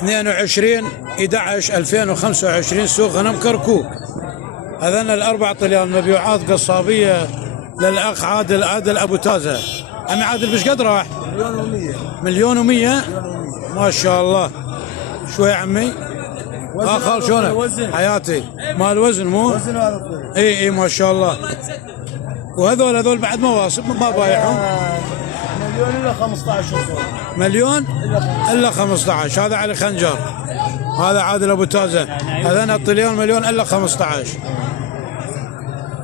22/11/2025 سوق غنم كركوك. هذين الاربع طليان مبيوعات قصابيه للاخ عادل ابو تازه. عمي عادل بش قد راح؟ 1,100,000. ما شاء الله. شوي عمي خال شلونك؟ حياتي مال وزن مو؟ وزن هذا الطريق. اي ما شاء الله. وهذول بعد مواسم ما بايعهم. مليون الا 15 مليون الا 15. هذا علي خنجر، هذا عادل ابو تازه. هذين الطليان مليون الا 15.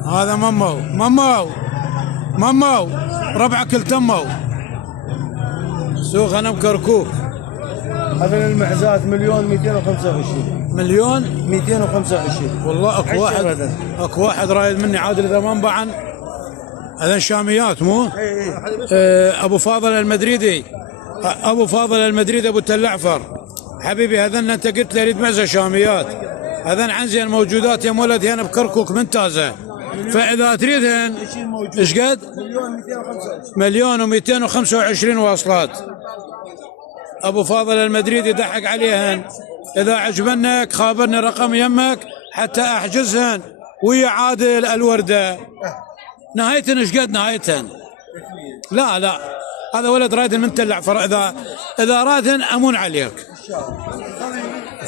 هذا ممو ربعك كل تمو. سوق غنم كركوك. هذا المعزات 1,225. 1,225. والله اكو واحد رايد مني عادل اذا ما انباعن. هذا شاميات مو؟ ابو فاضل المدريدي، ابو تلعفر حبيبي. هذن انت قلت لي اريد معزه شاميات. هذن عنزي الموجودات يا مولد هنا بكركوك من تازه. فاذا تريدهن ايش قد؟ 1,225 واصلات. ابو فاضل المدريدي ضحك عليهن. اذا عجبنك خابرني رقم يمك حتى احجزهن ويا عادل الورده. نهايتن ايش قد نهايتن؟ لا هذا ولد رايدن من تلعفر. اذا رادهن امون عليك.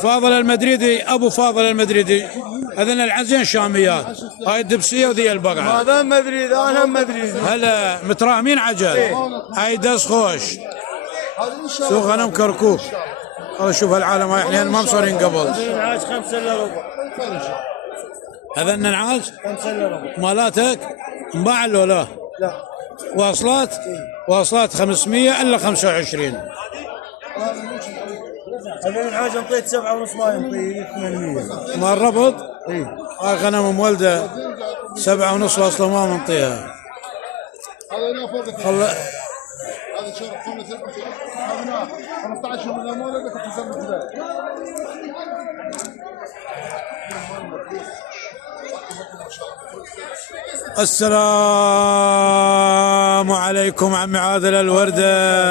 فاضل المدريدي، ابو فاضل المدريدي. هذين العزين شاميات. هاي الدبسيه وذي البقعه. هذا مدريد انا مدريد. هلا متراهمين عجل. هاي دس خوش. سوق غنم كركوك. هذا شوف هالعالم هاي احنا ما مصورين قبل. النعاج 5 الا ربع. هذا النعاج 5 الا ربع. مالاتك مباع ولا لا؟ لا. واصلات 500 الا 25. هذا النعاج انطيت 7.5 ما ينطي 800. ما الربط؟ اي. هاي غنم مولده 7.5 واصله ما منطيها. هذا شهر 15 من المولد كنت مسمى. السلام عليكم عمي عادل الورده.